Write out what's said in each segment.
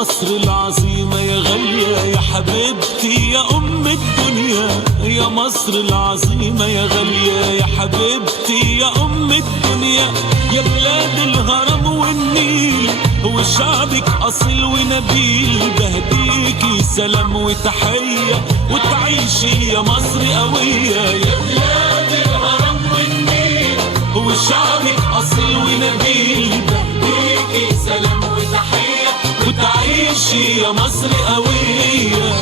مصر العظيمة يا غالية يا حبيبتي يا أم الدنيا، يا مصر العظيمة يا غالية يا حبيبتي يا أم الدنيا، يا بلاد الهرم والنيل وشعبك أصيل ونبيل، بهديكي سلام وتحية وتعيشي يا مصر قوية، يا بلاد الهرم والنيل وشعبك أصيل ونبيل، بهديكي سلام وتحية وتعيشي يا مصر قوية.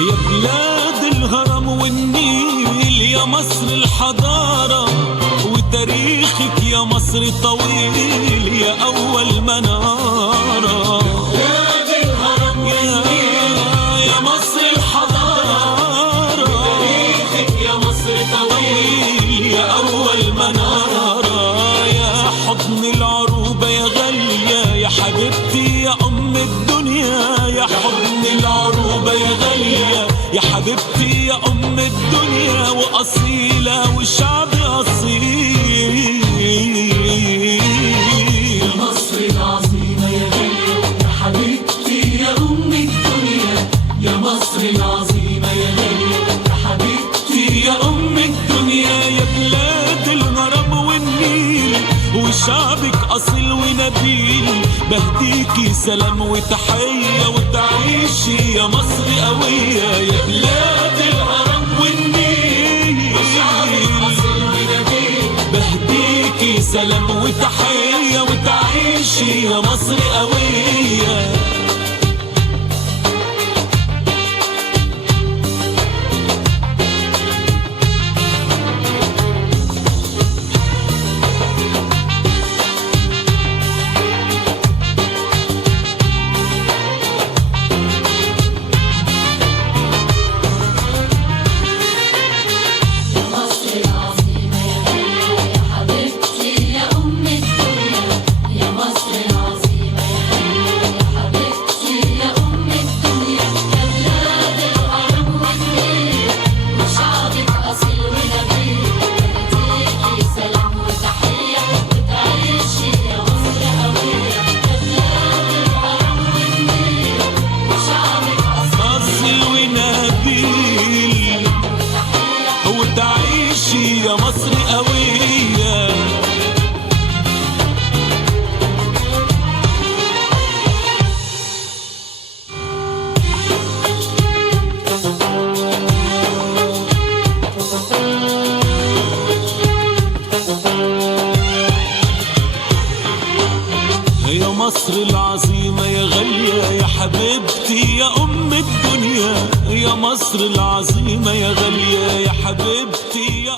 يا بلاد الهرم والنيل يا مصر الحضارة وتاريخك يا مصر طويل يا أول منارة، بلاد الهرم والنيل يا مصر الحضارة وتاريخك يا مصر طويل يا أول منارة، يا حضن العروبة يا غالية يا حبيبتي يا أم الدنيا، يا حضن العروبة يا غالية يا حبيبتي يا أم الدنيا، وأصيلة والشعب أصيل، يا مصر العظيمة يا غالية يا حبيبتي يا أم الدنيا، يا مصر العظيمة يا غالية يا حبيبتي يا أم الدنيا، يا بلاد الهرم والنيل وشعبك أصيل ونبيل، بهديكي سلام وتحية وتعيشي يا مصر قوية، يا بلاد الهرم والنيل وشعبك أصيل ونبيل، بهديكي سلام وتحية وتعيشي يا مصر قوية. وتعيشي يا مصر قوية. يا مصر العظيمة يا غالية يا حبيبتي يا أم الدنيا، يا مصر العظيمة يا غالية يا حبيبتي يا